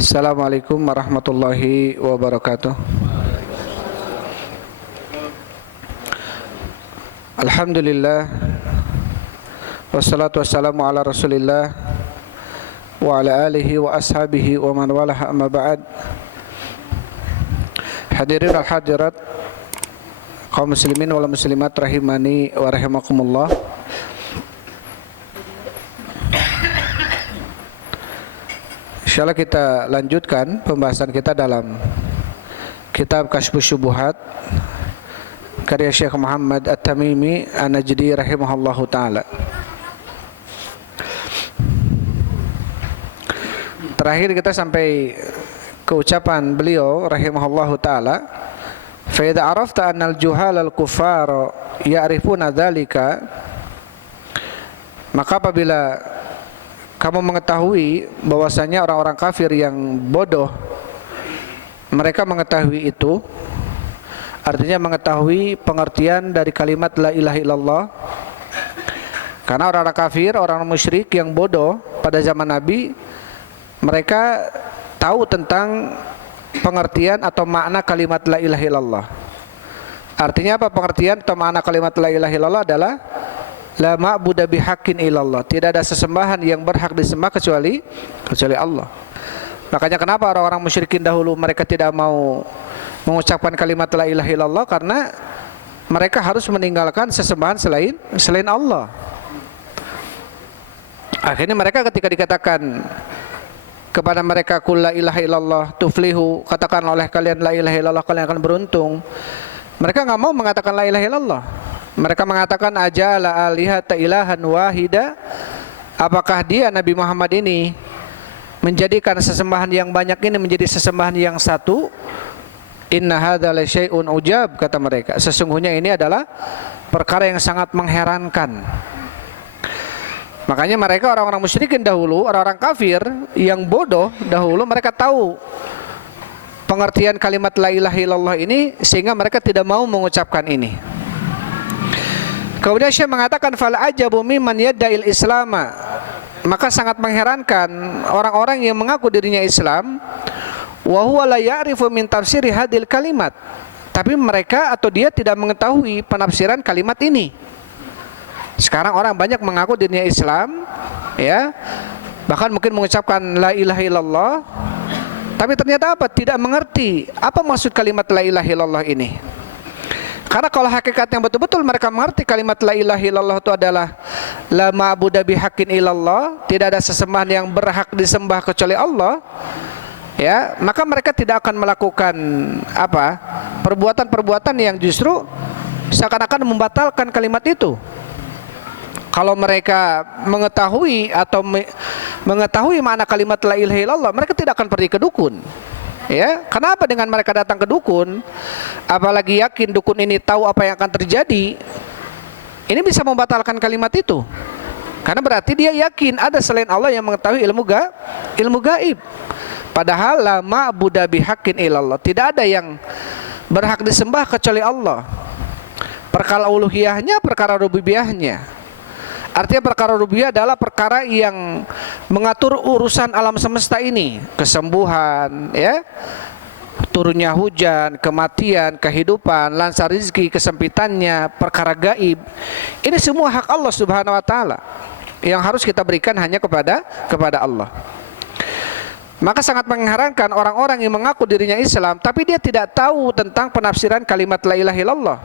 Assalamualaikum warahmatullahi wabarakatuh. Alhamdulillah, wassalatu wassalamu ala rasulillah wa ala alihi wa ashabihi wa man walah, amma ba'd. Hadirin wal hadirat, kaum muslimin wal muslimat rahimani wa rahimakumullah. Insyaallah kita lanjutkan pembahasan kita dalam kitab Kasyfus Syubuhat karya Syekh Muhammad At-Tamimi An-Najdi rahimahullahu taala. Terakhir kita sampai ke ucapan beliau rahimahullahu taala, fa idza arafta anna al-juhal al-kuffar ya'rifuna dzalika, maka apabila kamu mengetahui bahwasanya orang-orang kafir yang bodoh mereka mengetahui itu, artinya mengetahui pengertian dari kalimat la ilaha illallah. Karena orang-orang kafir, orang musyrik yang bodoh pada zaman Nabi, mereka tahu tentang pengertian atau makna kalimat la ilaha illallah. Artinya apa pengertian atau makna kalimat la ilaha illallah adalah la ma'budu bihaqqin illallah, tidak ada sesembahan yang berhak disembah kecuali Allah. Makanya kenapa orang-orang musyrikin dahulu mereka tidak mau mengucapkan kalimat la ilaha illallah, karena mereka harus meninggalkan sesembahan selain Allah. Akhirnya mereka ketika dikatakan kepada mereka qul la ilaha illallah tuflihu, katakan oleh kalian la ilaha illallah, kalian akan beruntung, mereka enggak mau mengatakan la ilaha illallah. Mereka mengatakan ajala alihata ilahan wahida, apakah dia Nabi Muhammad ini menjadikan sesembahan yang banyak ini menjadi sesembahan yang satu? Inna hadza la syai'un ujab, kata mereka, sesungguhnya ini adalah perkara yang sangat mengherankan. Makanya mereka orang-orang musyrikin dahulu, orang-orang kafir yang bodoh dahulu, mereka tahu pengertian kalimat la ilaha illallah ini sehingga mereka tidak mau mengucapkan ini. Kemudian Syekh mengatakan fal ajabu mimman yadda'il islama, maka sangat mengherankan orang-orang yang mengaku dirinya Islam, wa huwa la ya'rifu min tafsiri hadil kalimat, tapi mereka atau dia tidak mengetahui penafsiran kalimat ini. Sekarang orang banyak mengaku dirinya Islam, ya, bahkan mungkin mengucapkan la ilaha illallah, tapi ternyata apa? Tidak mengerti apa maksud kalimat la ilaha illallah ini. Karena kalau hakikat yang betul-betul mereka mengerti kalimat la ilaha illallah itu adalah la ma'budu bihaqqin illallah, tidak ada sesembahan yang berhak disembah kecuali Allah, ya, maka mereka tidak akan melakukan apa? Perbuatan-perbuatan yang justru seakan-akan membatalkan kalimat itu. Kalau mereka mengetahui atau mengetahui makna kalimat la ilaha illallah, mereka tidak akan pergi ke dukun. Ya, kenapa dengan mereka datang ke dukun, apalagi yakin dukun ini tahu apa yang akan terjadi, ini bisa membatalkan kalimat itu. Karena berarti dia yakin ada selain Allah yang mengetahui ilmu gaib. Padahal la ma'budu bihaqqin illallah, tidak ada yang berhak disembah kecuali Allah. Perkara uluhiyahnya, perkara rububiyahnya. Artinya perkara rububiyah adalah perkara yang mengatur urusan alam semesta ini, kesembuhan, ya, turunnya hujan, kematian, kehidupan, lancar rezeki, kesempitannya, perkara gaib. Ini semua hak Allah Subhanahu wa taala yang harus kita berikan hanya kepada Allah. Maka sangat mengherankan orang-orang yang mengaku dirinya Islam tapi dia tidak tahu tentang penafsiran kalimat la ilaha illallah.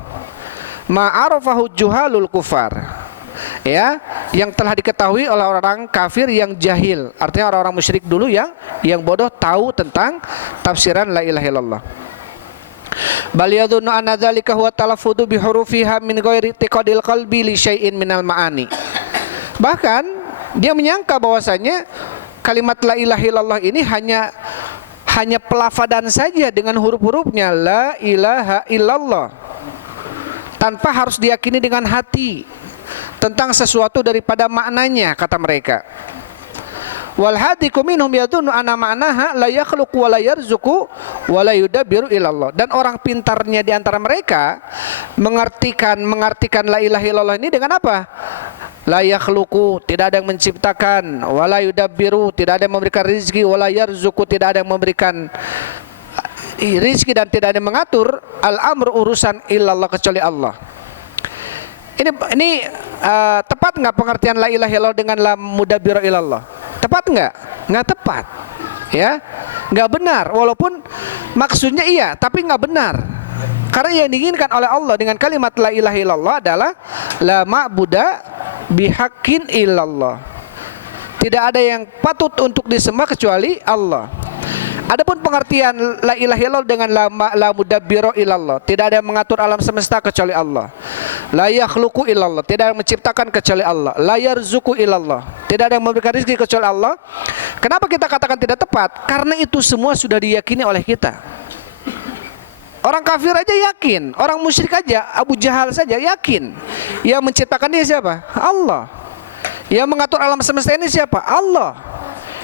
Ma'arafahu juhalul kufar, ya, yang telah diketahui oleh orang kafir yang jahil, artinya orang-orang musyrik dulu yang bodoh tahu tentang tafsiran la ilaha illallah. Bal yadhunnu anna dzalika huwa talaffudu bi hurufiha min ghairi i'tiqadil qalbi li syai'in minal ma'ani. Bahkan dia menyangka bahwasanya kalimat la ilaha illallah ini hanya pelafadan saja dengan huruf-hurufnya la ilaha illallah, tanpa harus diyakini dengan hati tentang sesuatu daripada maknanya, kata mereka. Wal hadiku minhum yadunnu anna ma'naha la yakhluqu wa la yarzuqu wa la yudabbiru ilallah. Dan orang pintarnya di antara mereka mengartikan la ilaha illallah ini dengan apa? La yakhluqu, tidak ada yang menciptakan, wala yudabbiru, tidak ada yang memberikan rizki, wala yarzuqu, tidak ada yang memberikan rizki dan tidak ada yang mengatur al-amr urusan illallah kecuali Allah. Ini tepat nggak pengertian la ilaha illallah dengan la mudabbiru ilallah? Tepat nggak? Nggak tepat, ya, nggak benar. Walaupun maksudnya iya, tapi nggak benar. Karena yang diinginkan oleh Allah dengan kalimat la ilaha illallah adalah la ma'buda bihaqqin illallah. Tidak ada yang patut untuk disembah kecuali Allah. Adapun pengertian la ilaha illallah dengan la mudabbiru illallah, tidak ada yang mengatur alam semesta kecuali Allah. La yakhluqu illallah, tidak ada yang menciptakan kecuali Allah. La yarzuqu illallah, tidak ada yang memberikan rezeki kecuali Allah. Kenapa kita katakan tidak tepat? Karena itu semua sudah diyakini oleh kita. Orang kafir aja yakin, orang musyrik aja, Abu Jahal saja yakin. Yang menciptakan dia siapa? Allah. Yang mengatur alam semesta ini siapa? Allah.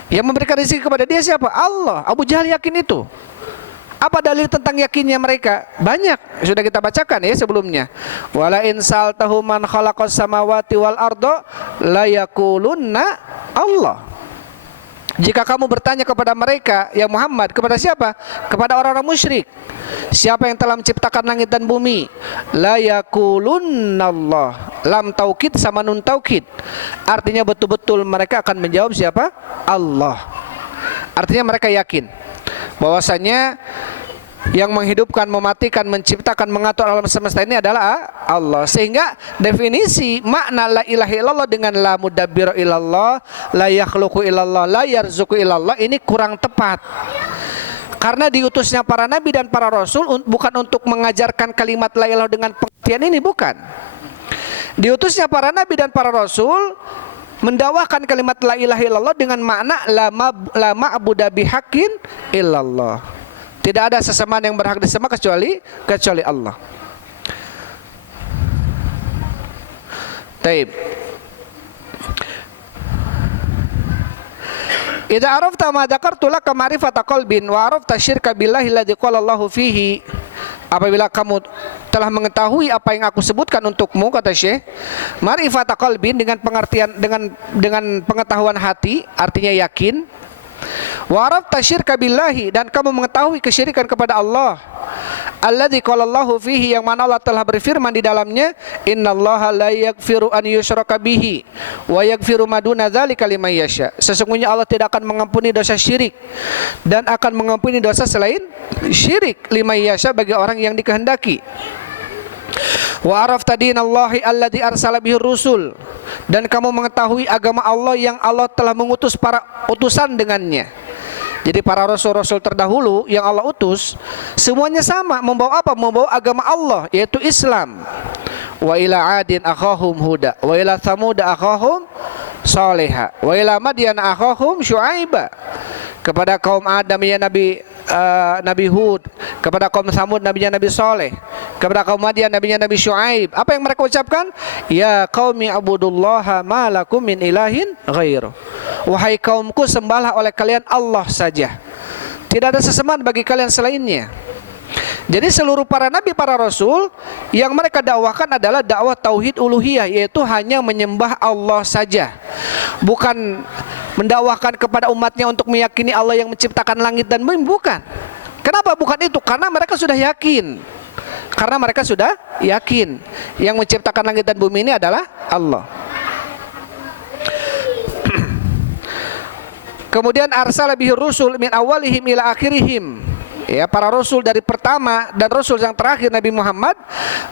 Yang memberikan rezeki kepada dia siapa? Allah. Abu Jahal yakin itu. Apa dalil tentang yakinnya mereka? Banyak, sudah kita bacakan ya sebelumnya. Wala in saltahu man khalaqas samawati wal arda la yaqulunna Allah. Jika kamu bertanya kepada mereka, ya Muhammad, kepada siapa? Kepada orang-orang musyrik. Siapa yang telah menciptakan langit dan bumi? La yaqulunnallah. Lam taukid sama nun taukid. Artinya betul-betul mereka akan menjawab siapa? Allah. Artinya mereka yakin bahwasanya yang menghidupkan, mematikan, menciptakan, mengatur alam semesta ini adalah Allah. Sehingga definisi makna la ilaha illallah dengan la mudabbiru illallah, la yakhluqu illallah, la yarzuqu illallah ini kurang tepat. Karena diutusnya para nabi dan para rasul bukan untuk mengajarkan kalimat la ilaha dengan pengertian ini, bukan. Diutusnya para nabi dan para rasul mendakwahkan kalimat la ilaha illallah dengan makna la ma'budu bihaqqin illallah. Tidak ada sesembahan yang berhak disembah kecuali Allah. Taib. Idza arafta ma dzakartu laka ma'rifata qalbin wa arafta syirka billahi alladzi qala Allahu fihi. Apabila kamu telah mengetahui apa yang aku sebutkan untukmu, kata Syekh, ma'rifata qalbin dengan pengertian dengan pengetahuan hati, artinya yakin. Wa arafta syirka billahi, dan kamu mengetahui kesyirikan kepada Allah. Alladzi qala Allahu fihi, yang mana Allah telah berfirman di dalamnya, innallaha la yaghfiru an yushraka bihi wa yaghfiru ma duna dzalika liman yasha. Sesungguhnya Allah tidak akan mengampuni dosa syirik dan akan mengampuni dosa selain syirik liman yasha, bagi orang yang dikehendaki. Wa arafta dinallahi alladzi arsala bihi rusul, dan kamu mengetahui agama Allah yang Allah telah mengutus para utusan dengannya. Jadi para rasul-rasul terdahulu yang Allah utus semuanya sama, membawa apa? Membawa agama Allah, yaitu Islam. Wa ila adin akhahum huda wa ila thamud akhahum salihah wa ila madyan akhahum syuaiba. Kepada kaum Adam ya Nabi Hud, kepada kaum Samud nabinya Nabi Saleh, kepada kaum Madian nabinya Nabi Syuaib. Apa yang mereka ucapkan? Ya qaumi abudullaha ma lakum min ilahin ghairu. Wahai kaumku, sembahlah oleh kalian Allah saja, tidak ada sesembahan bagi kalian selainnya. Jadi seluruh para nabi, para rasul yang mereka dakwahkan adalah dakwah tauhid uluhiyah, yaitu hanya menyembah Allah saja, bukan mendakwahkan kepada umatnya untuk meyakini Allah yang menciptakan langit dan bumi, bukan. Kenapa bukan itu? Karena mereka sudah yakin. Karena mereka sudah yakin yang menciptakan langit dan bumi ini adalah Allah. Kemudian arsala bihi rusul min awalihim ila akhirihim. Ya, para rasul dari pertama dan rasul yang terakhir Nabi Muhammad,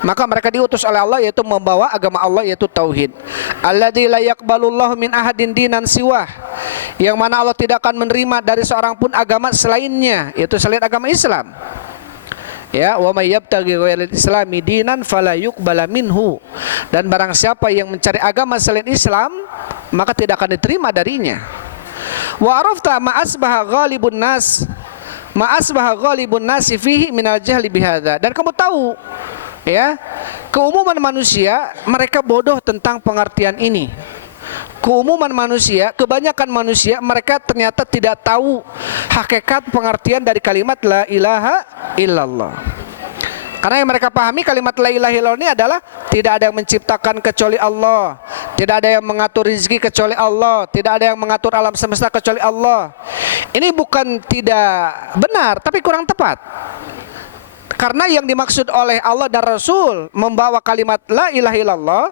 maka mereka diutus oleh Allah yaitu membawa agama Allah, yaitu tauhid. Alladzi la yaqbalullahu min ahadin dinan siwah, yang mana Allah tidak akan menerima dari seorang pun agama selainnya, yaitu selain agama Islam. Ya, wa may yabtaghi ghairal islami dinan fala yuqbala minhu, dan barang siapa yang mencari agama selain Islam maka tidak akan diterima darinya. Wa arafta ma asbaha ghalibun nas nasi fihi minal jahli bihadza, dan kamu tahu ya, keumuman manusia mereka bodoh tentang pengertian ini. Keumuman manusia, kebanyakan manusia mereka ternyata tidak tahu hakikat pengertian dari kalimat la ilaha illallah. Karena yang mereka pahami kalimat la ilaha illallah ini adalah tidak ada yang menciptakan kecuali Allah, tidak ada yang mengatur rezeki kecuali Allah, tidak ada yang mengatur alam semesta kecuali Allah. Ini bukan tidak benar, tapi kurang tepat. Karena yang dimaksud oleh Allah dan Rasul membawa kalimat la ilaha illallah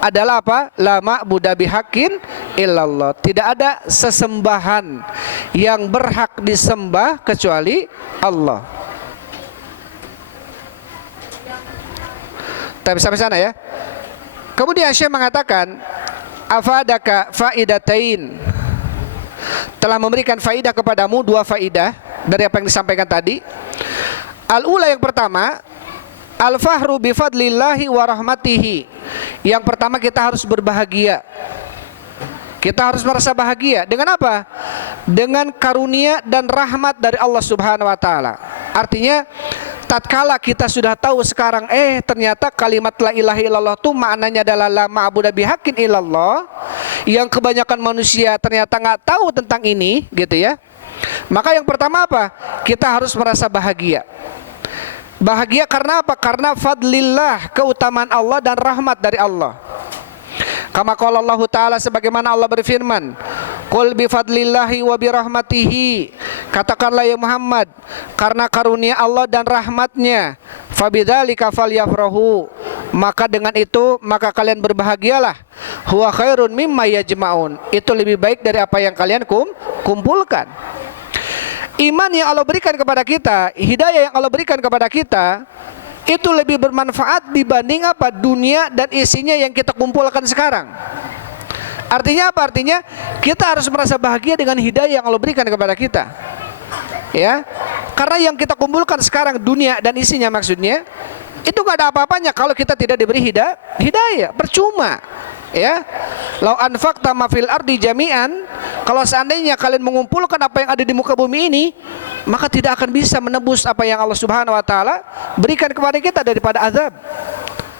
adalah apa? La ma'budu bihaqqin illallah. Tidak ada sesembahan yang berhak disembah kecuali Allah. Tapi sampai sana ya. Kemudian Syekh mengatakan afadaka faidatain, telah memberikan faidah kepadamu dua faidah dari apa yang disampaikan tadi. Al-ula, yang pertama, al-fahru bifadlillahi wa rahmatihi. Yang pertama, kita harus berbahagia. Kita harus merasa bahagia dengan apa? Dengan karunia dan rahmat dari Allah Subhanahu wa taala. Artinya tatkala kita sudah tahu sekarang ternyata kalimat la ilaha illallah itu maknanya adalah la ma'budu bihaqqin illallah, yang kebanyakan manusia ternyata nggak tahu tentang ini gitu ya. Maka yang pertama apa? Kita harus merasa bahagia. Bahagia karena apa? Karena fadlillah, keutamaan Allah dan rahmat dari Allah. Kama qala Allah Ta'ala, sebagaimana Allah berfirman, qul bi fadlillahi wa bi rahmatihi, katakanlah ya Muhammad, karena karunia Allah dan rahmatnya, fabidzalika falyafrahu, maka dengan itu maka kalian berbahagialah, huwa khairun mimma yajma'un, itu lebih baik dari apa yang kalian kumpulkan. Iman yang Allah berikan kepada kita, hidayah yang Allah berikan kepada kita, itu lebih bermanfaat dibanding apa? Dunia dan isinya yang kita kumpulkan sekarang. Artinya apa? Artinya kita harus merasa bahagia dengan hidayah yang Allah berikan kepada kita. Ya, karena yang kita kumpulkan sekarang, dunia dan isinya maksudnya, itu gak ada apa-apanya kalau kita tidak diberi hidayah, percuma. Ya, lau anfaqta ma fil ardi jami'an, kalau seandainya kalian mengumpulkan apa yang ada di muka bumi ini, maka tidak akan bisa menebus apa yang Allah Subhanahu wa taala berikan kepada kita daripada azab.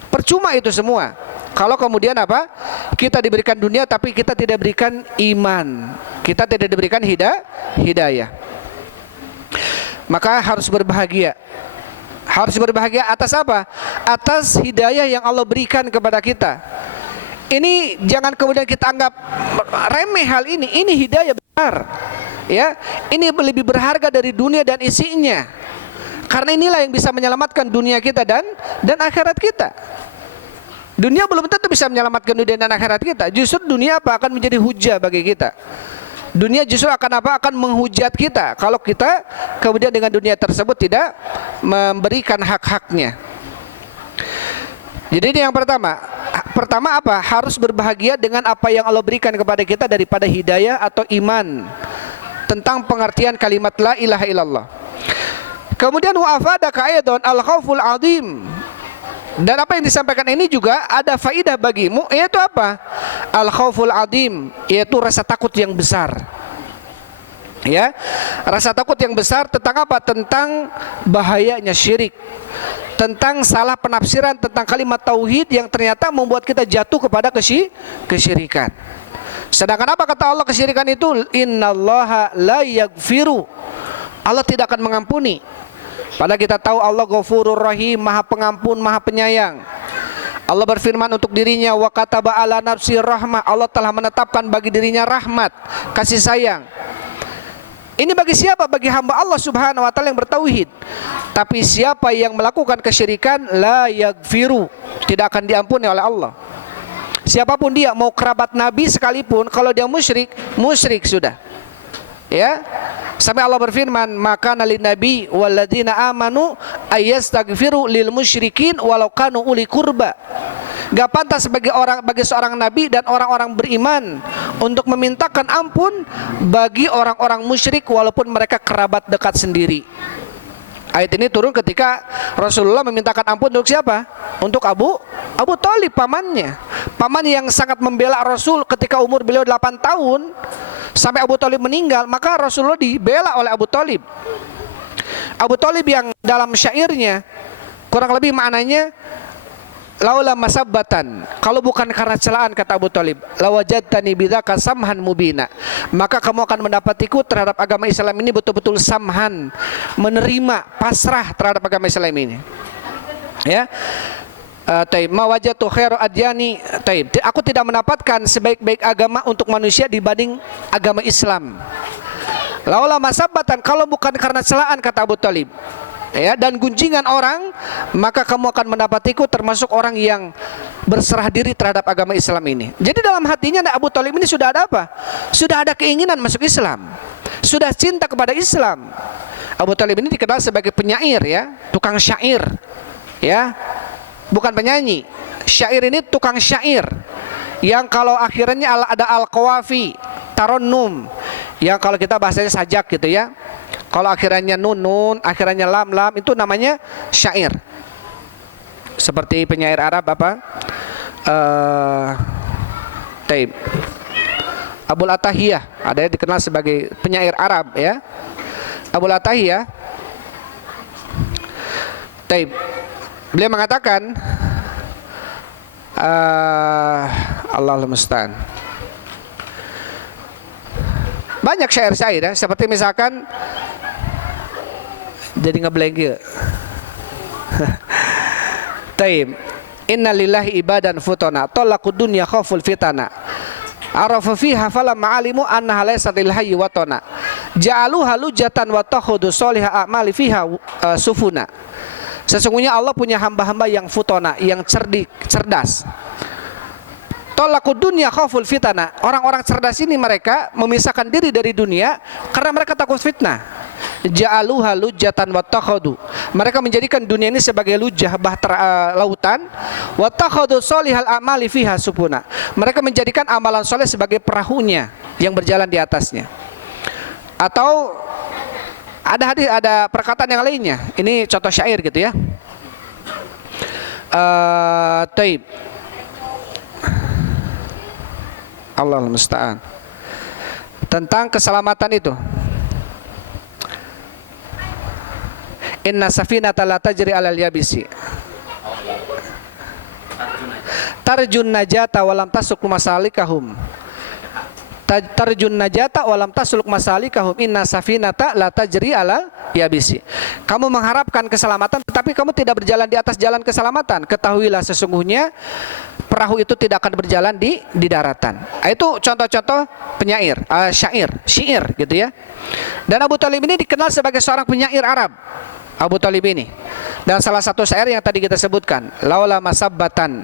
Percuma itu semua. Kalau kemudian apa? Kita diberikan dunia tapi kita tidak berikan iman, kita tidak diberikan hidayah. Maka harus berbahagia. Harus berbahagia atas apa? Atas hidayah yang Allah berikan kepada kita. Ini jangan kemudian kita anggap remeh hal ini. Ini hidayah besar. Ya, ini lebih berharga dari dunia dan isinya. Karena inilah yang bisa menyelamatkan dunia kita dan akhirat kita. Dunia belum tentu bisa menyelamatkan dunia dan akhirat kita. Justru dunia apa? Akan menjadi hujah bagi kita. Dunia justru akan apa? Akan menghujat kita kalau kita kemudian dengan dunia tersebut tidak memberikan hak-haknya. Jadi ini yang pertama. Pertama apa? Harus berbahagia dengan apa yang Allah berikan kepada kita daripada hidayah atau iman tentang pengertian kalimat la ilaha illallah. Kemudian wa afadaka aidan al-khauful azim. Dan apa yang disampaikan ini juga ada faidah bagimu, yaitu apa? Al-khauful azim, yaitu rasa takut yang besar. Ya, rasa takut yang besar tentang apa? Tentang bahayanya syirik, tentang salah penafsiran tentang kalimat tauhid yang ternyata membuat kita jatuh kepada kesyirikan. Sedangkan apa kata Allah kesyirikan itu? Innallaha la yaghfiru, Allah tidak akan mengampuni. Padahal kita tahu Allah Ghafurur Rahim, Maha Pengampun, Maha Penyayang. Allah berfirman untuk dirinya, wa kataba ala nafsi rahmah, Allah telah menetapkan bagi dirinya rahmat, kasih sayang. Ini bagi siapa? Bagi hamba Allah Subhanahu wa taala yang bertauhid. Tapi siapa yang melakukan kesyirikan, la yaghfiru, tidak akan diampuni oleh Allah. Siapapun dia, mau kerabat Nabi sekalipun, kalau dia musyrik sudah. Ya. Sampai Allah berfirman, maka nalin nabi walladzina amanu ayastaghfiru lil musyrikin walau kanu uli kurba. Gak pantas bagi seorang nabi dan orang-orang beriman untuk memintakan ampun bagi orang-orang musyrik walaupun mereka kerabat dekat sendiri. Ayat ini turun ketika Rasulullah memintakan ampun untuk siapa? Untuk Abu Thalib, pamannya. Paman yang sangat membela Rasul ketika umur beliau 8 tahun sampai Abu Thalib meninggal, maka Rasulullah dibela oleh Abu Thalib. Abu Thalib yang dalam syairnya kurang lebih maknanya laula masabbatan, kalau bukan karena celaan, kata Abu Thalib, lawajadtani bidzaka samhan mubina, maka kamu akan mendapatiku terhadap agama Islam ini betul-betul samhan, menerima, pasrah terhadap agama Islam ini. Ya. Taib ma wajatu khairu adyani, taib, aku tidak mendapatkan sebaik-baik agama untuk manusia dibanding agama Islam. Laula masabbatan, kalau bukan karena celaan, kata Abu Talib, ya, dan gunjingan orang, maka kamu akan mendapatiku termasuk orang yang berserah diri terhadap agama Islam ini. Jadi dalam hatinya Abu Talib ini sudah ada apa? Sudah ada keinginan masuk Islam, sudah cinta kepada Islam. Abu Talib ini dikenal sebagai penyair, ya, tukang syair, ya, bukan penyanyi. Syair ini tukang syair yang kalau akhirnya ada al-qawafi, taronnum, yang kalau kita bahasanya sajak gitu, ya. Kalau akhirannya nun, akhirannya lam, itu namanya syair. Seperti penyair Arab apa? Taib. Abul Atahiyah, ada yang dikenal sebagai penyair Arab, ya. Abul Atahiyah. Taib. Beliau mengatakan, Allahul musta'an. Banyak syair-syair, ya, seperti misalkan, jadi ngeblank ya. Taib. Inna lillahi ibadan futana talaqud dunya khaful fitana arafa fiha falam ma'alimu annaha laysat lil hayyi watana ja'aluha lujatan wa takhudu sholihah a'mali fiha sufuna. Sesungguhnya Allah punya hamba-hamba yang futona, yang cerdas. Talaqud dunya khaful fitana. Orang-orang cerdas ini mereka memisahkan diri dari dunia karena mereka takut fitnah. Ja'aluha lujatan wa takhadu. Mereka menjadikan dunia ini sebagai lujah, bahtera, lautan. Wa takhadu sholihal a'mali fiha supuna. Mereka menjadikan amalan soleh sebagai perahunya yang berjalan di atasnya. Atau ada hadis, ada perkataan yang lainnya. Ini contoh syair gitu, ya. Taib. Allahul musta'an. Tentang keselamatan itu. Inna safinata la tajri 'alal yabisi. Tarjun najata walam tasuk masalikahum. Tarjun najata walam tasluk masalikahum. Inna safinata la tajri 'alal yabisi. Kamu mengharapkan keselamatan tetapi kamu tidak berjalan di atas jalan keselamatan. Ketahuilah sesungguhnya perahu itu tidak akan berjalan di daratan. Itu contoh-contoh penyair, syair gitu, ya. Dan Abu Talib ini dikenal sebagai seorang penyair Arab. Abu Talib ini. Dan salah satu syair yang tadi kita sebutkan, laula masabbatan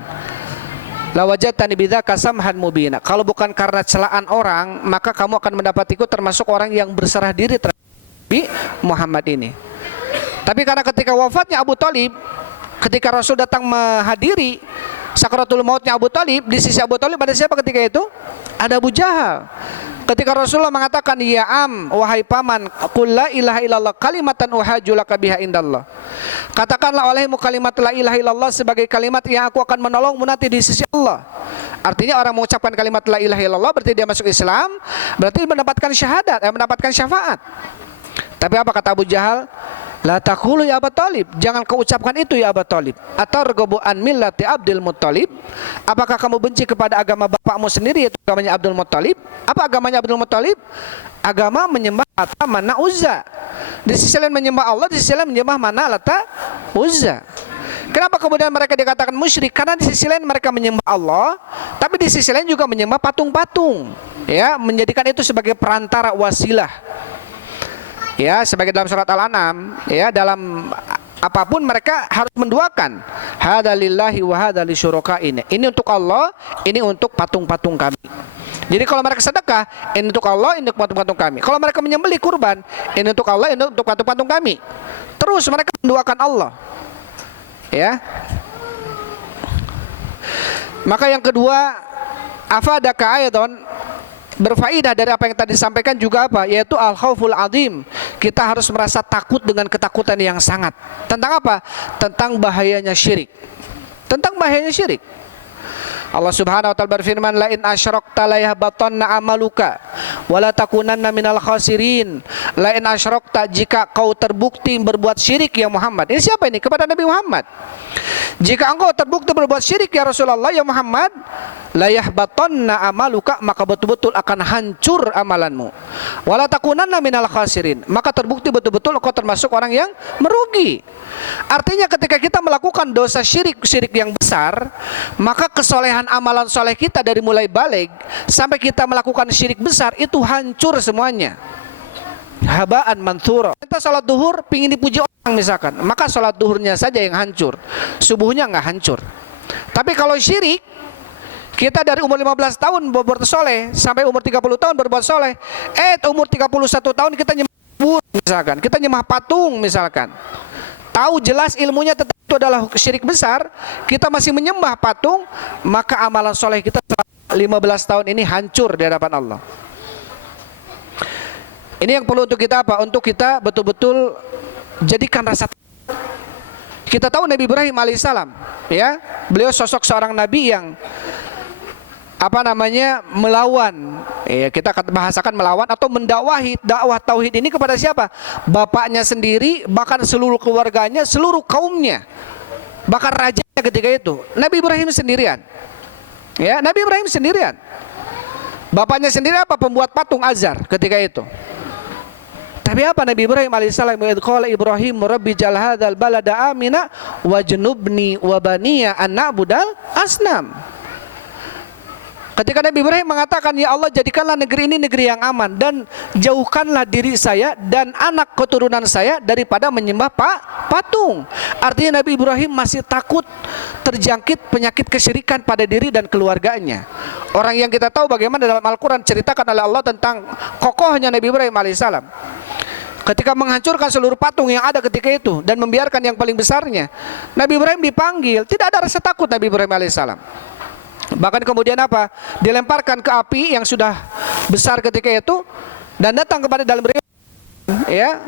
lawajatani bidzaka samhan mubina. Kalau bukan karena celaan orang, maka kamu akan mendapatiku termasuk orang yang berserah diri terhadap Nabi Muhammad ini. Tapi karena ketika wafatnya Abu Talib, ketika Rasul datang menghadiri sakaratul mautnya Abu Talib, di sisi Abu Talib ada siapa ketika itu? Ada Abu Jahal. Ketika Rasulullah mengatakan, ya wahai paman, qul la ilaha illallah kalimatan uhajulaka biha indallah. Katakanlah olehmu kalimat la ilaha illallah sebagai kalimat yang aku akan menolongmu nanti di sisi Allah. Artinya orang mengucapkan kalimat la ilaha illallah berarti dia masuk Islam, berarti mendapatkan syahadat, mendapatkan syafaat. Tapi apa kata Abu Jahal? La taqulu ya Abu Talib, jangan kau ucapkan itu ya Abu Talib. Atarghabu an millati Abdul Muttalib? Apakah kamu benci kepada agama bapakmu sendiri, yaitu agamanya Abdul Muttalib? Apa agamanya Abdul Muttalib? Agama menyembah Lata, Mana, Uzza. Di sisi lain menyembah Allah, di sisi lain menyembah Mana, Lata, Uzza. Kenapa kemudian mereka dikatakan musyrik? Karena di sisi lain mereka menyembah Allah, tapi di sisi lain juga menyembah patung-patung, ya, menjadikan itu sebagai perantara, wasilah. Ya, sebagai dalam surat Al-An'am, ya, dalam apapun mereka harus menduakan. Hada lillahi wa hada li syurakaina. Ini untuk Allah, ini untuk patung-patung kami. Jadi kalau mereka sedekah, ini untuk Allah, ini untuk patung-patung kami. Kalau mereka menyembelih kurban, ini untuk Allah, ini untuk patung-patung kami. Terus mereka menduakan Allah. Ya. Maka yang kedua, afadaka ayadun, berfaedah dari apa yang tadi disampaikan juga apa? Yaitu al-khauful azim. Kita harus merasa takut dengan ketakutan yang sangat. Tentang apa? Tentang bahayanya syirik. Tentang bahayanya syirik. Allah Subhanahu wa taala berfirman, la in asyrakta la yahbatanna amaluka wa la takunanna minal khasirin. La in asyrakta, jika kau terbukti berbuat syirik ya Muhammad. Ini siapa ini? Kepada Nabi Muhammad. Jika engkau terbukti berbuat syirik ya Rasulullah, ya Muhammad, la yahbatanna amaluka, maka betul-betul akan hancur amalanmu. Wala takunanna minal khasirin, maka terbukti betul-betul kau termasuk orang yang merugi. Artinya ketika kita melakukan dosa syirik yang besar, maka kesolehan amalan soleh kita dari mulai balik sampai kita melakukan syirik besar itu hancur semuanya. Habaan manthura. Kita salat duhur pingin dipuji orang misalkan, maka salat duhurnya saja yang hancur, subuhnya nggak hancur. Tapi kalau syirik, kita dari umur 15 tahun berbuat soleh sampai umur 30 tahun berbuat soleh, umur 31 tahun kita nyembah kubur misalkan, kita nyembah patung misalkan, tahu jelas ilmunya tetap itu adalah syirik besar, kita masih menyembah patung, maka amalan soleh kita 15 tahun ini hancur di hadapan Allah. Ini yang perlu untuk kita apa? Untuk kita betul-betul jadikan rasa. Kita tahu Nabi Ibrahim alaihissalam, ya, beliau sosok seorang nabi yang melawan, ya, kita bahasakan melawan atau mendakwahi dakwah tauhid ini kepada siapa? Bapaknya sendiri, bahkan seluruh keluarganya, seluruh kaumnya, bahkan rajanya ketika itu. Nabi Ibrahim sendirian, ya, Nabi Ibrahim sendirian. Bapaknya sendiri apa? Pembuat patung Azar ketika itu. Tapi apa Nabi Ibrahim alaihissalam? Qala Ibrahim rabbi ja'al hadzal balada amina wajnubni wa baniya an na'budal asnam. Ketika Nabi Ibrahim mengatakan, ya Allah, jadikanlah negeri ini negeri yang aman dan jauhkanlah diri saya dan anak keturunan saya daripada menyembah patung. Artinya Nabi Ibrahim masih takut terjangkit penyakit kesyirikan pada diri dan keluarganya. Orang yang kita tahu bagaimana dalam Al-Quran ceritakan oleh Allah tentang kokohnya Nabi Ibrahim alaihissalam ketika menghancurkan seluruh patung yang ada ketika itu dan membiarkan yang paling besarnya. Nabi Ibrahim dipanggil, tidak ada rasa takut Nabi Ibrahim alaihissalam. Bahkan kemudian apa? Dilemparkan ke api yang sudah besar ketika itu dan datang kepada dalam ya,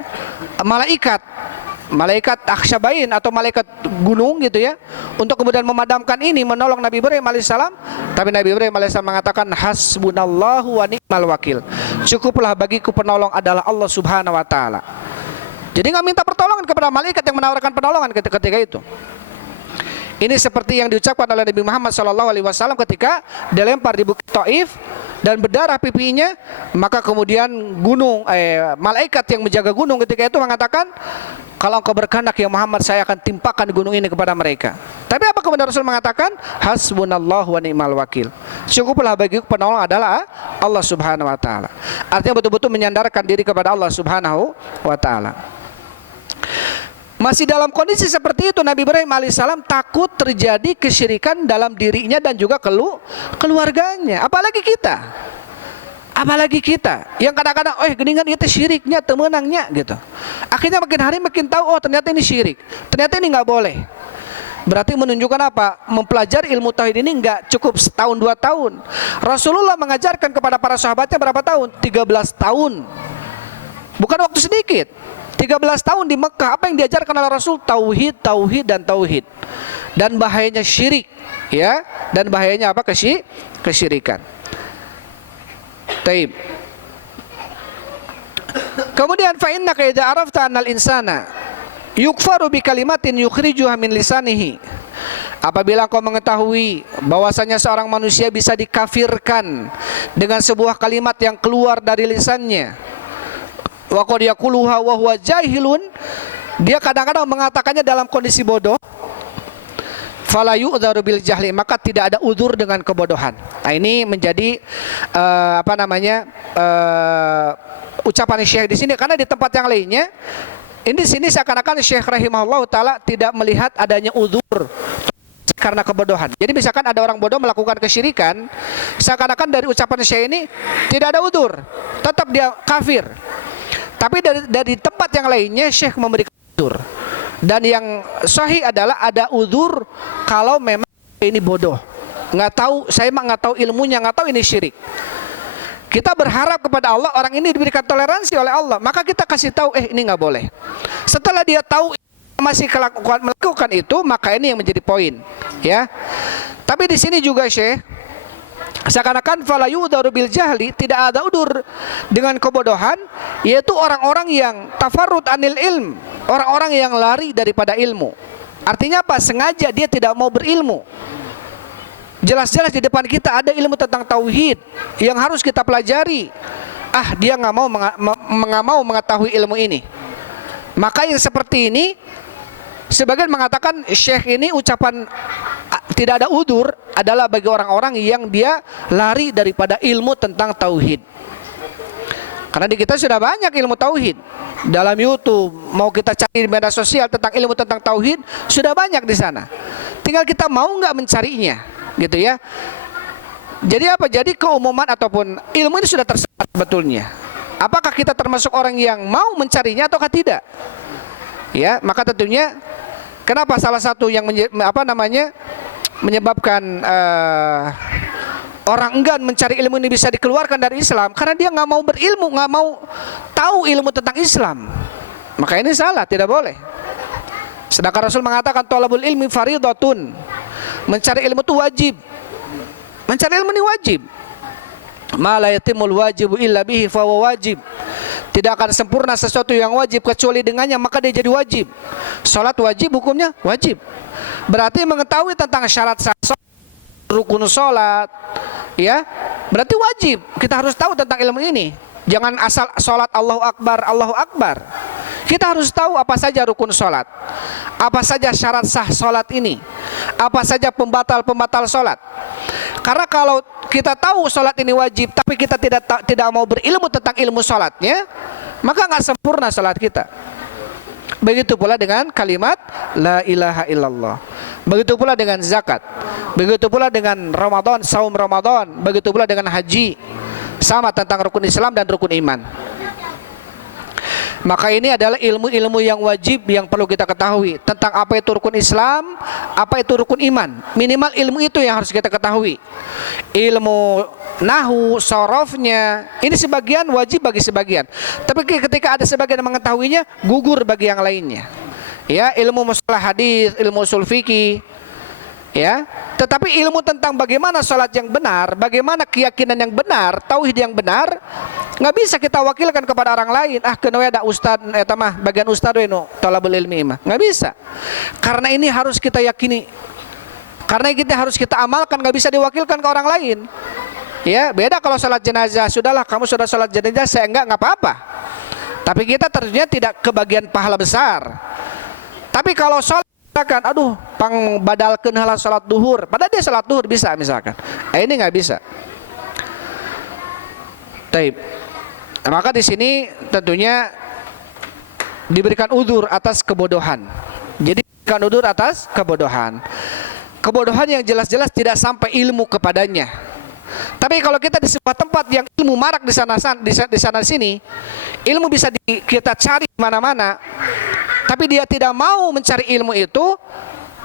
malaikat akhsyabain atau malaikat gunung gitu ya, untuk kemudian memadamkan ini, menolong Nabi Ibrahim alaihissalam. Tapi Nabi Ibrahim alaihissalam mengatakan, hasbunallahu wa ni'mal wakil, cukuplah bagiku penolong adalah Allah subhanahu wa ta'ala. Jadi nggak minta pertolongan kepada malaikat yang menawarkan penolongan ketika itu. Ini seperti yang diucapkan oleh Nabi Muhammad SAW ketika dilempar di Bukit Taif dan berdarah pipinya, maka kemudian malaikat yang menjaga gunung ketika itu mengatakan, kalau engkau berkehendak ya Muhammad, saya akan timpakan gunung ini kepada mereka. Tapi apa kemudian Rasul mengatakan, hasbunallahu wa ni'mal wakil, cukuplah bagiku penolong adalah Allah subhanahu wa ta'ala. Artinya betul-betul menyandarkan diri kepada Allah subhanahu wa ta'ala. Masih dalam kondisi seperti itu, Nabi Ibrahim alaihissalam takut terjadi kesyirikan dalam dirinya dan juga keluarganya. Apalagi kita yang kadang-kadang geningan itu syiriknya temenangnya gitu. Akhirnya makin hari makin tahu, oh ternyata ini syirik, ternyata ini nggak boleh. Berarti menunjukkan apa? Mempelajari ilmu tauhid ini nggak cukup setahun 2 tahun. Rasulullah mengajarkan kepada para sahabatnya berapa tahun? 13 tahun. Bukan waktu sedikit. 13 tahun di Mekah. Apa yang diajarkan oleh Rasul? Tauhid, tauhid, dan tauhid. Dan bahayanya syirik, ya. Dan bahayanya apa? Kesyirikan. Taib. Kemudian fa innaka idza arafta annal insana yukfaru bi kalimatin yukhrijuha min lisanihi. Apabila kau mengetahui bahwasanya seorang manusia bisa dikafirkan dengan sebuah kalimat yang keluar dari lisannya, wa qad yaquluha wa huwa jahilun, dia kadang-kadang mengatakannya dalam kondisi bodoh, fala yu'dzaru bil jahli, maka tidak ada udzur dengan kebodohan. Nah, ini menjadi ucapan Syekh di sini, karena di tempat yang lainnya ini di sini seakan-akan Syekh rahimahullah taala tidak melihat adanya udzur karena kebodohan. Jadi misalkan ada orang bodoh melakukan kesyirikan, seakan-akan dari ucapan Syekh ini tidak ada udzur, tetap dia kafir. Tapi dari tempat yang lainnya Syekh memberikan udzur. Dan yang sahih adalah ada udzur kalau memang ini bodoh, nggak tahu, saya mah nggak tahu ilmunya, nggak tahu ini syirik. Kita berharap kepada Allah orang ini diberikan toleransi oleh Allah, maka kita kasih tahu ini nggak boleh. Setelah dia tahu masih melakukan itu, maka ini yang menjadi poin, ya. Tapi di sini juga Syekh seakan-akan fala yu'dzaru bil jahli, tidak ada udur dengan kebodohan, yaitu orang-orang yang tafarrud anil ilm, orang-orang yang lari daripada ilmu. Artinya apa? Sengaja dia tidak mau berilmu. Jelas-jelas di depan kita ada ilmu tentang tauhid yang harus kita pelajari. Dia nggak mau mengetahui ilmu ini. Maka yang seperti ini, sebagian mengatakan syekh ini ucapan tidak ada udzur adalah bagi orang-orang yang dia lari daripada ilmu tentang tauhid. Karena di kita sudah banyak ilmu tauhid. Dalam YouTube, mau kita cari di media sosial tentang ilmu tentang tauhid, sudah banyak di sana. Tinggal kita mau nggak mencarinya, gitu ya. Jadi apa? Jadi keumuman ataupun ilmu ini sudah tersebar betulnya. Apakah kita termasuk orang yang mau mencarinya ataukah tidak? Ya, maka tentunya kenapa salah satu yang menyebabkan orang enggan mencari ilmu ini bisa dikeluarkan dari Islam karena dia nggak mau berilmu, nggak mau tahu ilmu tentang Islam. Maka ini salah, tidak boleh. Sedangkan Rasul mengatakan thalabul ilmi fardhatun. Mencari ilmu itu wajib. Mencari ilmu ini wajib. Ma la yatimul wajibu illa bihi fa wajib. Tidak akan sempurna sesuatu yang wajib kecuali dengannya, maka dia jadi wajib. Salat wajib, hukumnya wajib. Berarti mengetahui tentang syarat sah salat, rukun salat, ya, berarti wajib. Kita harus tahu tentang ilmu ini. Jangan asal salat Allahu Akbar, Allahu Akbar. Kita harus tahu apa saja rukun salat, apa saja syarat sah salat ini, apa saja pembatal salat. Karena kalau kita tahu salat ini wajib, tapi kita tidak mau berilmu tentang ilmu salatnya, maka nggak sempurna salat kita. Begitu pula dengan kalimat la ilaha illallah. Begitu pula dengan zakat. Begitu pula dengan Ramadan, saum Ramadan. Begitu pula dengan haji. Sama tentang rukun Islam dan rukun iman. Maka ini adalah ilmu-ilmu yang wajib yang perlu kita ketahui tentang apa itu rukun Islam, apa itu rukun iman. Minimal ilmu itu yang harus kita ketahui. Ilmu nahwu, sorofnya, ini sebagian wajib bagi sebagian. Tapi ketika ada sebagian yang mengetahuinya, gugur bagi yang lainnya. Ya, ilmu mustalah hadis, ilmu usul fikih, ya. Tetapi ilmu tentang bagaimana salat yang benar, bagaimana keyakinan yang benar, tauhid yang benar, nggak bisa kita wakilkan kepada orang lain. Kenapa ada ustad, bagian ustad no talabul ilmi mah, nggak bisa. Karena ini harus kita yakini, karena kita harus kita amalkan, nggak bisa diwakilkan ke orang lain. Ya, beda kalau salat jenazah, sudahlah kamu sudah salat jenazah, saya nggak apa-apa. Tapi kita ternyata tidak kebagian pahala besar. Tapi kalau salat misalkan, pang badalkeun heula salat duhur, padahal dia salat duhur bisa misalkan. Ini nggak bisa. Taib. Maka di sini tentunya diberikan udzur atas kebodohan. Jadi diberikan udzur atas kebodohan. Kebodohan yang jelas-jelas tidak sampai ilmu kepadanya. Tapi kalau kita di sebuah tempat yang ilmu marak di sana sini, ilmu bisa kita cari mana-mana, tapi dia tidak mau mencari ilmu itu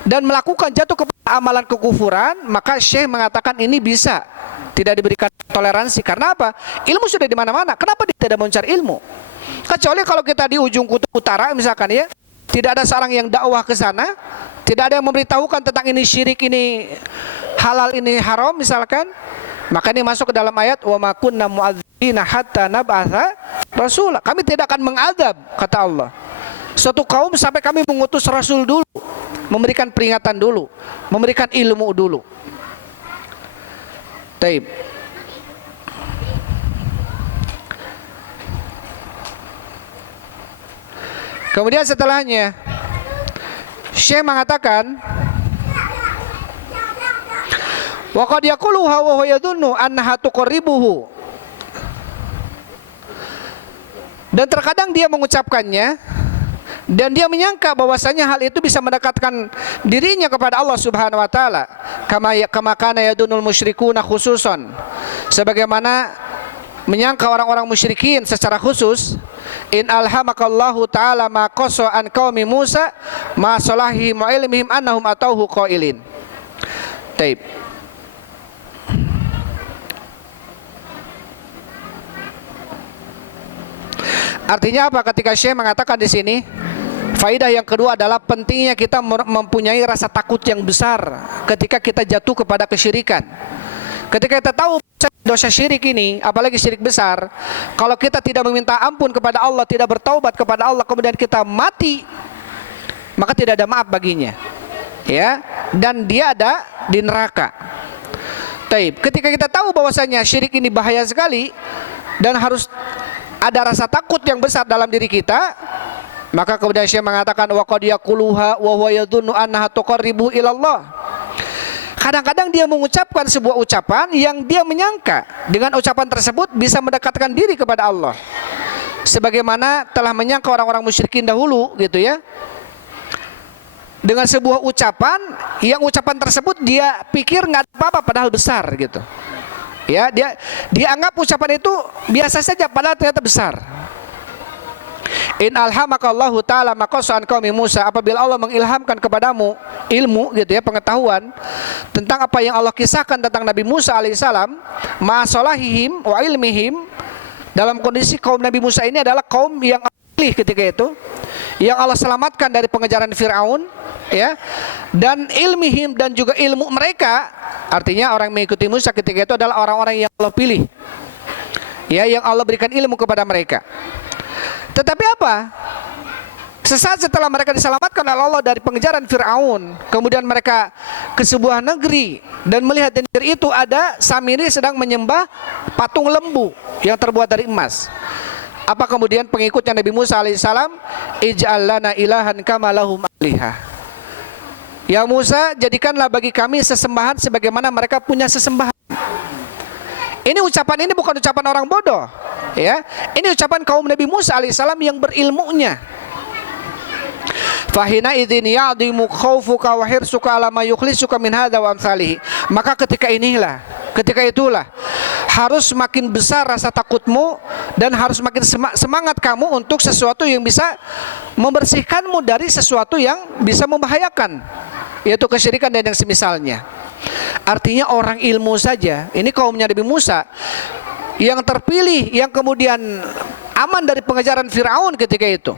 dan melakukan jatuh kepada amalan kekufuran, maka Syekh mengatakan ini bisa tidak diberikan toleransi. Karena apa? Ilmu sudah di mana-mana. Kenapa dia tidak mau mencari ilmu? Kecuali kalau kita di ujung kutub utara misalkan, ya, tidak ada seorang yang dakwah ke sana, tidak ada yang memberitahukan tentang ini syirik, ini halal, ini haram misalkan, maka ini masuk ke dalam ayat wa ma kunna mu'adzibina hatta nab'atsa rasula. Kami tidak akan mengadab, kata Allah, suatu kaum sampai kami mengutus rasul dulu, memberikan peringatan dulu, memberikan ilmu dulu. Taib. Kemudian setelahnya Syekh mengatakan wa qad yaquluha wa huwa yadhunnu annaha tuqarribuhu. Dan terkadang dia mengucapkannya dan dia menyangka bahwasanya hal itu bisa mendekatkan dirinya kepada Allah Subhanahu wa taala, kama kana yadunul musyrikuna khususan, sebagaimana menyangka orang-orang musyrikin secara khusus, in alhamakallahu taala ma qasa an qaumi Musa ma salahihim wa ilmihim annahum atauhu qailin. Taib. Artinya apa ketika Syekh mengatakan di sini? Faidah yang kedua adalah pentingnya kita mempunyai rasa takut yang besar ketika kita jatuh kepada kesyirikan. Ketika kita tahu dosa syirik ini, apalagi syirik besar, kalau kita tidak meminta ampun kepada Allah, tidak bertaubat kepada Allah, kemudian kita mati, maka tidak ada maaf baginya, ya, dan dia ada di neraka. Taib. Ketika kita tahu bahwasanya syirik ini bahaya sekali dan harus ada rasa takut yang besar dalam diri kita, maka kemudian Syekh mengatakan wa qad yaquluha wa huwa yadhunnu annaha tuqarribu ila Allah. Kadang-kadang dia mengucapkan sebuah ucapan yang dia menyangka dengan ucapan tersebut bisa mendekatkan diri kepada Allah. Sebagaimana telah menyangka orang-orang musyrikin dahulu gitu ya. Dengan sebuah ucapan yang ucapan tersebut dia pikir nggak ada apa-apa padahal besar gitu. Ya, dia anggap ucapan itu biasa saja padahal ternyata besar. In alhamakallahu ta'ala maqasan qaumi Musa, apabila Allah mengilhamkan kepadamu ilmu gitu ya, pengetahuan tentang apa yang Allah kisahkan tentang Nabi Musa alaihissalam, ma'asolahihim wa ilmihim, dalam kondisi kaum Nabi Musa ini adalah kaum yang pilih ketika itu, yang Allah selamatkan dari pengejaran Fir'aun ya, dan ilmihim, dan juga ilmu mereka, artinya orang mengikuti Musa ketika itu adalah orang-orang yang Allah pilih ya, yang Allah berikan ilmu kepada mereka. Tetapi apa? Sesaat setelah mereka diselamatkan oleh Allah dari pengejaran Fir'aun, kemudian mereka ke sebuah negeri dan melihat di negeri itu ada Samiri sedang menyembah patung lembu yang terbuat dari emas. Apa kemudian pengikutnya Nabi Musa alaihissalam? Ij'al lana ilahan kama lahum alihah. Ya Musa, jadikanlah bagi kami sesembahan sebagaimana mereka punya sesembahan. Ini ucapan ini bukan ucapan orang bodoh ya. Ini ucapan kaum Nabi Musa alaihissalam yang berilmunya. Fahina idzin ya'dimu khaufuka wa hirsuka ala ma yukhlisuka min hadza wa amsalihi. Maka ketika itulah harus makin besar rasa takutmu dan harus makin semangat kamu untuk sesuatu yang bisa membersihkanmu dari sesuatu yang bisa membahayakan, yaitu kesyirikan dan yang semisalnya. Artinya orang ilmu saja, ini kaumnya Nabi Musa yang terpilih, yang kemudian aman dari pengejaran Fir'aun ketika itu,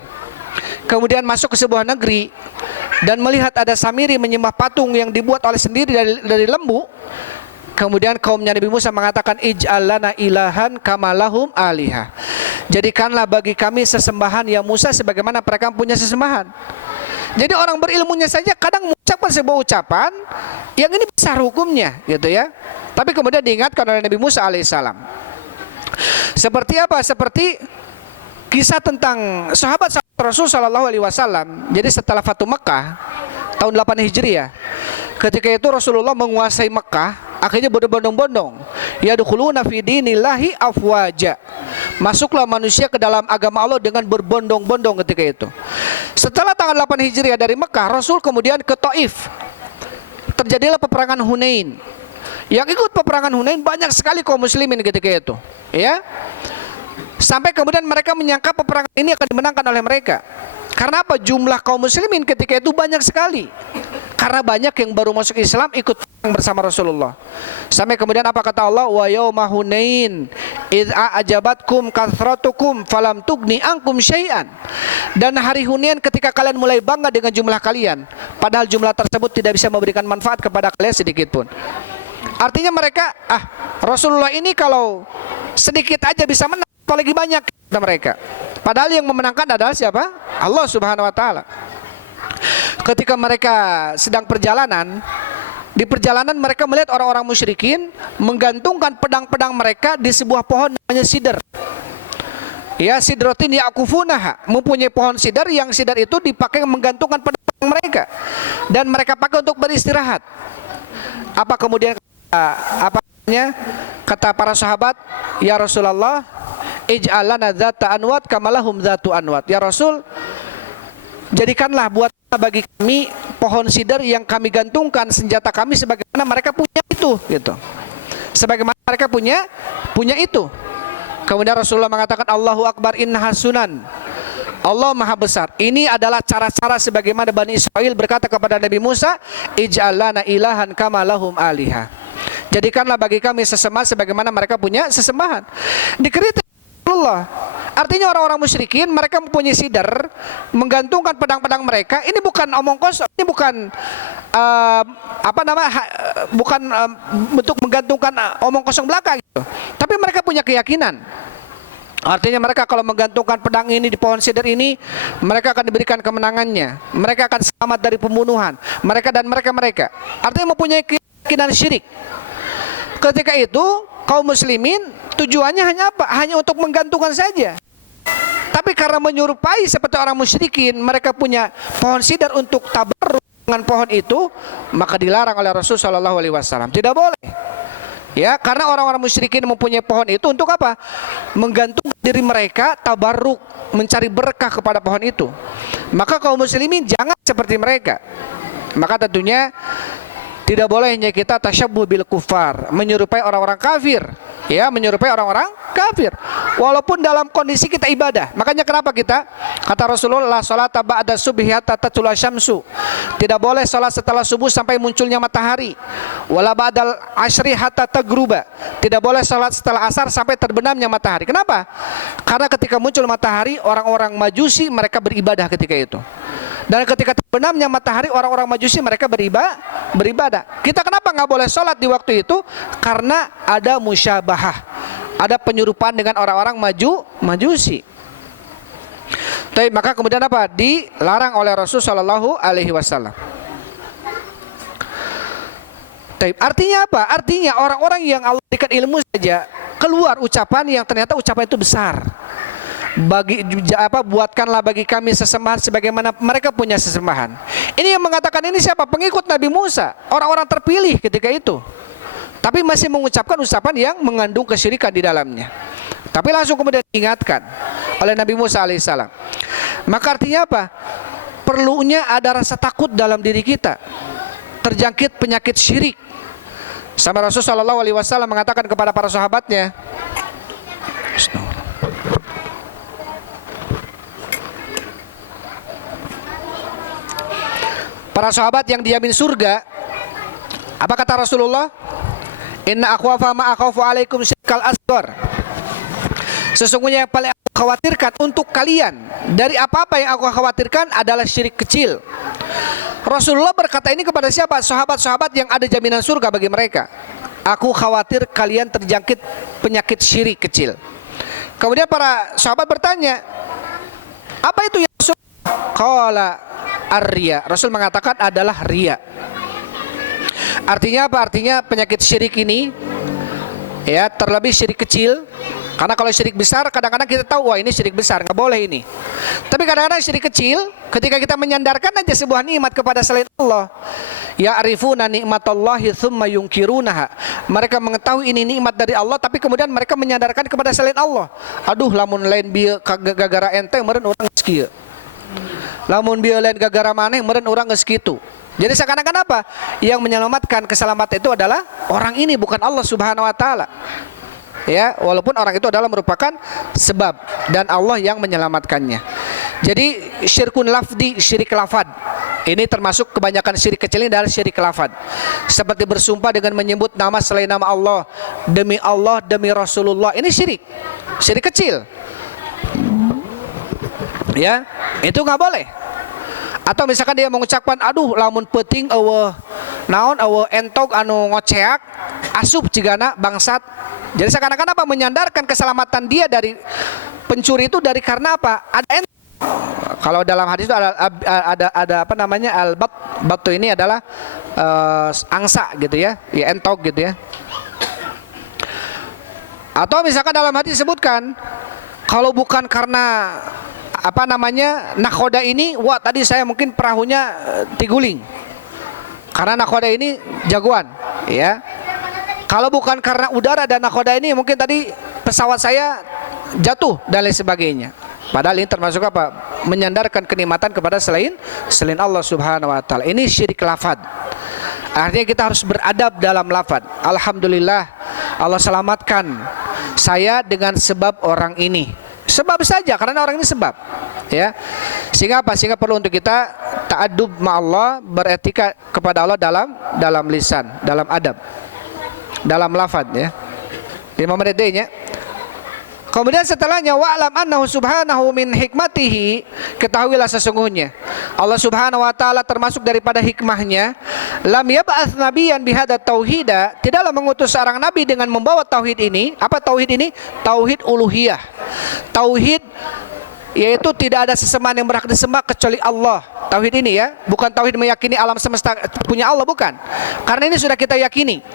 kemudian masuk ke sebuah negeri dan melihat ada Samiri menyembah patung yang dibuat oleh sendiri dari lembu. Kemudian kaumnya Nabi Musa mengatakan ij'al lana ilahan kama lahum alihah. Jadikanlah bagi kami sesembahan ya Musa sebagaimana mereka punya sesembahan. Jadi orang berilmunya saja kadang mengucapkan sebuah ucapan yang ini besar hukumnya gitu ya. Tapi kemudian diingatkan oleh Nabi Musa alaihissalam. Seperti apa? Seperti kisah tentang sahabat Rasul sallallahu alaihi wasallam. Jadi setelah Fatu Mekah tahun 8 Hijriah, ketika itu Rasulullah menguasai Mekah, akhirnya berbondong-bondong, yadkhuluna fi dinillahi afwaja. Masuklah manusia ke dalam agama Allah dengan berbondong-bondong ketika itu. Setelah tanggal 8 Hijriah dari Mekah, Rasul kemudian ke Taif. Terjadilah peperangan Hunain. Yang ikut peperangan Hunain banyak sekali kaum muslimin ketika itu, ya. Sampai kemudian mereka menyangka peperangan ini akan dimenangkan oleh mereka. Karena apa? Jumlah kaum muslimin ketika itu banyak sekali. Karena banyak yang baru masuk Islam ikut perang bersama Rasulullah. Sampai kemudian apa kata Allah? Wa yauma Hunain idz a'jabatkum kathratukum falam tugni ankum syai'an. Dan hari Hunain ketika kalian mulai bangga dengan jumlah kalian, padahal jumlah tersebut tidak bisa memberikan manfaat kepada kalian sedikit pun. Artinya mereka, Rasulullah ini kalau sedikit aja bisa menang, apalagi banyak kata mereka. Padahal yang memenangkan adalah siapa? Allah Subhanahu wa taala. Ketika mereka sedang perjalanan, di perjalanan mereka melihat orang-orang musyrikin menggantungkan pedang-pedang mereka di sebuah pohon namanya sidr. Ya, sidratin yaqufunaha, mempunyai pohon sidar yang sidar itu dipakai menggantungkan pedang mereka dan mereka pakai untuk beristirahat. Apa kemudian kata para sahabat, ya Rasulullah, ij'al lana dzata anwat kama lahum dzatu anwat. Ya Rasul, jadikanlah buat bagi kami pohon sidar yang kami gantungkan senjata kami sebagaimana mereka punya itu gitu. Sebagaimana mereka punya itu. Kemudian Rasulullah mengatakan Allahu Akbar innaha sunan. Allah Maha Besar. Ini adalah cara-cara sebagaimana Bani Israel berkata kepada Nabi Musa, ij'al lana ilahan kama lahum alihah. Jadikanlah bagi kami sesembahan sebagaimana mereka punya sesembahan. Dikritik Allah. Artinya orang-orang musyrikin mereka mempunyai sidar, menggantungkan pedang-pedang mereka. Ini bukan omong kosong, ini bukan bukan bentuk menggantungkan omong kosong belaka gitu. Tapi mereka punya keyakinan. Artinya mereka kalau menggantungkan pedang ini di pohon sidar ini, mereka akan diberikan kemenangannya. Mereka akan selamat dari pembunuhan. Mereka. Artinya mempunyai keyakinan syirik. Ketika itu kaum muslimin tujuannya hanya apa? Hanya untuk menggantungkan saja. Tapi karena menyerupai seperti orang musyrikin, mereka punya pohon sidar untuk tabarruk dengan pohon itu, maka dilarang oleh Rasul Shallallahu Alaihi Wasallam. Tidak boleh. Ya, karena orang-orang musyrikin mempunyai pohon itu untuk apa? Menggantungkan diri mereka tabarruk, mencari berkah kepada pohon itu. Maka kaum muslimin jangan seperti mereka. Maka tentunya tidak bolehnya kita tasyabbuh bil kufar, menyerupai orang-orang kafir. Ya, menyerupai orang-orang kafir walaupun dalam kondisi kita ibadah. Makanya kenapa kita kata Rasulullah, salat ba'da subhi hatta tatlu'a syamsu, tidak boleh salat setelah subuh sampai munculnya matahari. Wala ba'dal asyri hatta tagruba, tidak boleh salat setelah asar sampai terbenamnya matahari. Kenapa? Karena ketika muncul matahari, orang-orang Majusi mereka beribadah ketika itu. Dan ketika terbenamnya matahari, orang-orang Majusi mereka beribadah. Kita kenapa nggak boleh sholat di waktu itu? Karena ada musyabahah, ada penyerupaan dengan orang-orang Majusi. Tapi maka kemudian apa? Dilarang oleh Rasul Shallallahu Alaihi Wasallam. Artinya apa? Artinya orang-orang yang Allah berikan ilmu saja keluar ucapan yang ternyata ucapan itu besar. Buatkanlah bagi kami sesembahan sebagaimana mereka punya sesembahan. Ini yang mengatakan ini siapa? Pengikut Nabi Musa, orang-orang terpilih ketika itu. Tapi masih mengucapkan ucapan yang mengandung kesyirikan di dalamnya. Tapi langsung kemudian diingatkan oleh Nabi Musa alaihissalam. Maka artinya apa? Perlunya ada rasa takut dalam diri kita terjangkit penyakit syirik. Sama Rasul Shallallahu Alaihi Wasallam mengatakan kepada para sahabatnya, para sahabat yang dijamin surga, apa kata Rasulullah? Inna akhwafa ma akhafu alaikum syirkal asghar. Sesungguhnya yang paling aku khawatirkan untuk kalian dari apa-apa yang aku khawatirkan adalah syirik kecil. Rasulullah berkata ini kepada siapa? Sahabat-sahabat yang ada jaminan surga bagi mereka. Aku khawatir kalian terjangkit penyakit syirik kecil. Kemudian para sahabat bertanya, apa itu ya Rasul? Qala ar-riya. Rasul mengatakan adalah riya. Artinya apa? Artinya penyakit syirik ini ya, terlebih syirik kecil. Karena kalau syirik besar kadang-kadang kita tahu, wah ini syirik besar, nggak boleh ini. Tapi kadang-kadang syirik kecil, ketika kita menyandarkan aja sebuah nikmat kepada selain Allah, ya'rifuna nikmatallahi tsumma yunkirunaha. Mereka mengetahui ini nikmat dari Allah, tapi kemudian mereka menyandarkan kepada selain Allah. Aduh, lamun lain bieu gagara ente meureun urang geus kieu. Lamun bieu lain gagara maneh meureun urang geus kitu. Jadi seakan-akan apa? Yang menyelamatkan keselamatan itu adalah orang ini, bukan Allah Subhanahu wa taala. Ya, walaupun orang itu adalah merupakan sebab dan Allah yang menyelamatkannya. Jadi syirkun lafdi, syirik lafad. Ini termasuk kebanyakan syirik kecil ini adalah syirik lafad. Seperti bersumpah dengan menyebut nama selain nama Allah, demi Rasulullah. Ini syirik. Syirik kecil. Ya, itu nggak boleh. Atau misalkan dia mengucapkan, aduh lamun peuting eueuh naon eueuh entog anu ngoceak asup cigana bangsat. Jadi seakan-akan apa? Menyandarkan keselamatan dia dari pencuri itu dari karena apa? Ada entog. Kalau dalam hadis itu ada apa namanya batu ini adalah angsa gitu ya, ya entog gitu ya. Atau misalkan dalam hadis disebutkan, kalau bukan karena apa namanya nakhoda ini, wah tadi saya mungkin perahunya tiguling. Karena nakhoda ini jagoan, ya. Kalau bukan karena udara dan nakhoda ini, mungkin tadi pesawat saya jatuh dan lain sebagainya. Padahal ini termasuk apa? Menyandarkan kenikmatan kepada selain Allah Subhanahu wa taala. Ini syirik lafad. Artinya kita harus beradab dalam lafad. Alhamdulillah Allah selamatkan saya dengan sebab orang ini. Sebab saja, karena orang ini sebab, ya. Sehingga apa? Sehingga perlu untuk kita ta'adub ma'allah, beretika kepada Allah dalam lisan, dalam adab, dalam lafad, ya. 5 menit deh, ya. Kemudian setelahnya wa'lam annahu subhanahu min hikmatihi, ketahuilah sesungguhnya Allah Subhanahu wa taala termasuk daripada hikmahnya, lam yab'ats nabiyan bihadza tauhida, tidaklah mengutus seorang nabi dengan membawa tauhid ini. Apa tauhid ini? Tauhid uluhiyah. Tauhid yaitu tidak ada sesembahan yang berhak disembah kecuali Allah. Tauhid ini ya, bukan tauhid meyakini alam semesta punya Allah, bukan. Karena ini sudah kita yakini.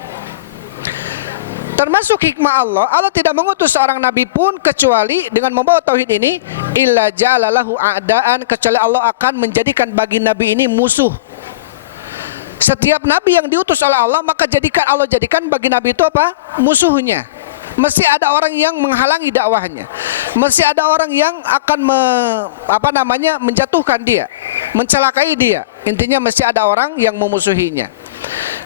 Termasuk hikmah Allah, Allah tidak mengutus seorang nabi pun kecuali dengan membawa tauhid ini, illa ja'alalahu a'daan, kecuali Allah akan menjadikan bagi nabi ini musuh. Setiap nabi yang diutus oleh Allah, maka Allah jadikan bagi nabi itu apa? Musuhnya. Mesti ada orang yang menghalangi dakwahnya. Mesti ada orang yang akan menjatuhkan dia, mencelakai dia. Intinya mesti ada orang yang memusuhinya.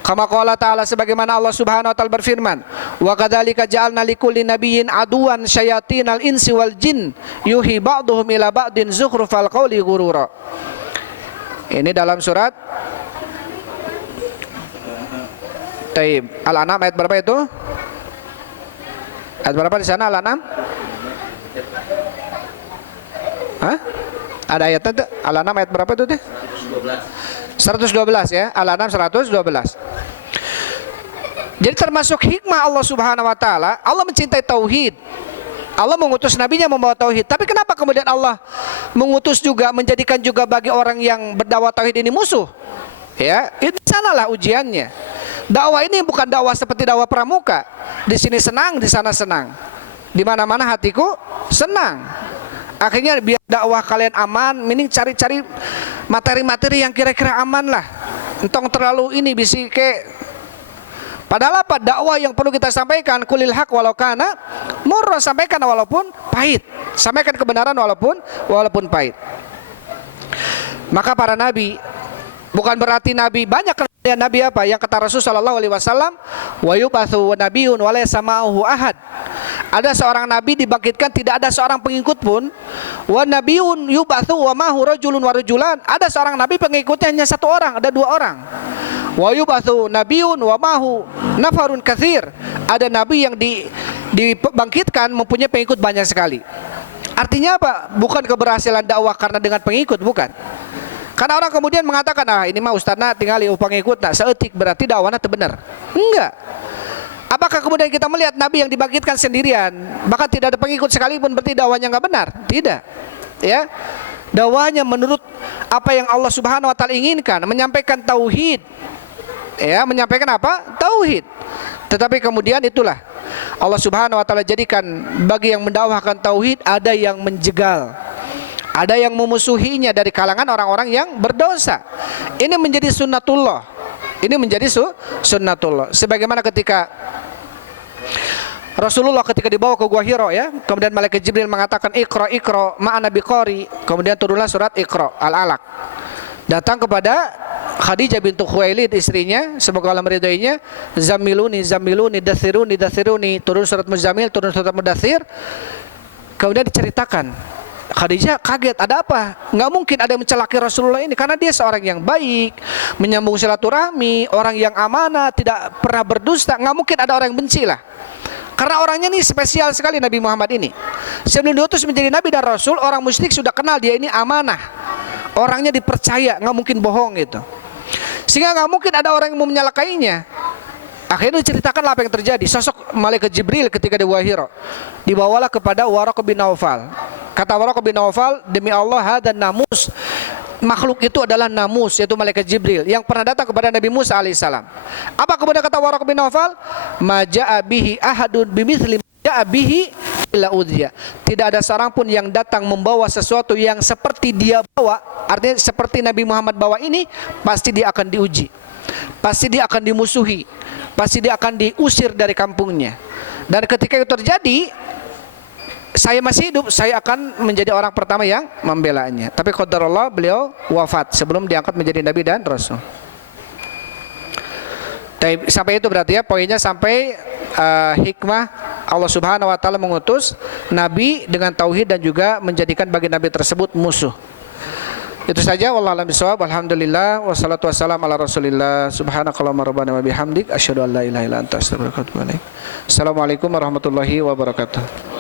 Kama qala ta'ala, sebagaimana Allah Subhanahu wa taala berfirman, wa kadzalika ja'alna likulli nabiyyin aduwan syayatinal insi wal jin yuhi ba'dhum ila ba'din zukhrufal qawli ghurura. Ini dalam surat Taib Al-An'am ayat berapa itu? Ayat berapa di sana Al-An'am? Hah? Ada ayatnya tuh? Al-An'am ayat berapa itu teh? 112 ya, Al-An'am 112. Jadi termasuk hikmah Allah Subhanahu wa taala, Allah mencintai tauhid. Allah mengutus nabinya membawa tauhid. Tapi kenapa kemudian Allah mengutus juga, menjadikan juga bagi orang yang berdakwah tauhid ini musuh? Ya, itu sanalah ujiannya. Dakwah ini bukan dakwah seperti dakwah pramuka. Di sini senang, di sana senang. Di mana-mana hatiku senang. Akhirnya biar dakwah kalian aman, mending cari-cari materi-materi yang kira-kira aman lah. Entong terlalu ini bisi ke. Padahal apa? Dakwah yang perlu kita sampaikan, kulil haq walau kana murra, sampaikan walaupun pahit. Sampaikan kebenaran walaupun pahit. Maka para nabi, bukan berarti nabi banyak nabi apa yang kata Rasul sallallahu alaihi wasallam, wa yubatsu nabiyyun wa laysa ma'ahu ahad. Ada seorang nabi dibangkitkan, tidak ada seorang pengikut pun. Wa nabiyyun yubatsu wa ma'ahu rajulun wa rajulan. Ada seorang nabi pengikutnya hanya satu orang, ada dua orang. Wa yubatsu nabiyyun wa ma'ahu nafarun katsir. Ada nabi yang dibangkitkan mempunyai pengikut banyak sekali. Artinya apa? Bukan keberhasilan dakwah karena dengan pengikut, bukan. Karena orang kemudian mengatakan, ini mah ustazna tinggal pengikut, seetik berarti dakwahnya benar. Enggak. Apakah kemudian kita melihat nabi yang dibangkitkan sendirian, bahkan tidak ada pengikut sekalipun, berarti dakwahnya enggak benar? Tidak. Ya. Dakwahnya menurut apa yang Allah Subhanahu wa taala inginkan, menyampaikan tauhid. Ya, menyampaikan apa? Tauhid. Tetapi kemudian itulah Allah Subhanahu wa taala jadikan bagi yang mendakwahkan tauhid ada yang menjegal. Ada yang memusuhinya dari kalangan orang-orang yang berdosa. Ini menjadi sunnatullah. Ini menjadi sunnatullah. Sebagaimana ketika Rasulullah ketika dibawa ke Gua Hiro, ya, kemudian malaikat Jibril mengatakan Iqra ma'ana biqari. Kemudian turunlah surat Iqra Al-Alaq. Datang kepada Khadijah bintu Khuwailid, istrinya, semoga Allah meridainya, Zammiluni dathiruni. Turun surat Muzammil, turun surat Mudaththir. Kemudian diceritakan. Khadijah kaget, ada apa? Nggak mungkin ada yang mencelaki Rasulullah ini, karena dia seorang yang baik, menyambung silaturahmi, orang yang amanah, tidak pernah berdusta. Nggak mungkin ada orang yang benci lah. Karena orangnya ini spesial sekali Nabi Muhammad ini. Sebelum diutus menjadi Nabi dan Rasul, orang musyrik sudah kenal dia ini amanah. Orangnya dipercaya, nggak mungkin bohong gitu. Sehingga nggak mungkin ada orang yang mau menyalakainya. Akhirnya diceritakanlah apa yang terjadi. Sosok malaikat Jibril ketika di Gua Hiro dibawalah kepada Waraqah bin Naufal. Kata Waraqah bin Naufal, demi Allah hadan namus, makhluk itu adalah namus, yaitu malaikat Jibril yang pernah datang kepada Nabi Musa alaihissalam. Apa kemudian kata Waraqah bin Naufal? Maja'a bihi ahadun bimithli maja'a bihi illa udhiya. Tidak ada seorang pun yang datang membawa sesuatu yang seperti dia bawa, artinya seperti Nabi Muhammad bawa ini, pasti dia akan diuji, pasti dia akan dimusuhi, pasti dia akan diusir dari kampungnya. Dan ketika itu terjadi, saya masih hidup, saya akan menjadi orang pertama yang membelanya. Tapi qadarullah, beliau wafat sebelum diangkat menjadi Nabi dan Rasul. Sampai itu berarti ya poinnya, sampai hikmah Allah Subhanahu wa taala mengutus Nabi dengan tauhid dan juga menjadikan bagi Nabi tersebut musuh. Itu saja, wallahu a'lam bishawab. Alhamdulillah wassalatu wassalamu ala Rasulillah. Subhanakallahumma rabbana wa bihamdik asyhadu an la ilaha illa anta astaghfiruka wa atubu ilaik. Assalamualaikum warahmatullahi wabarakatuh.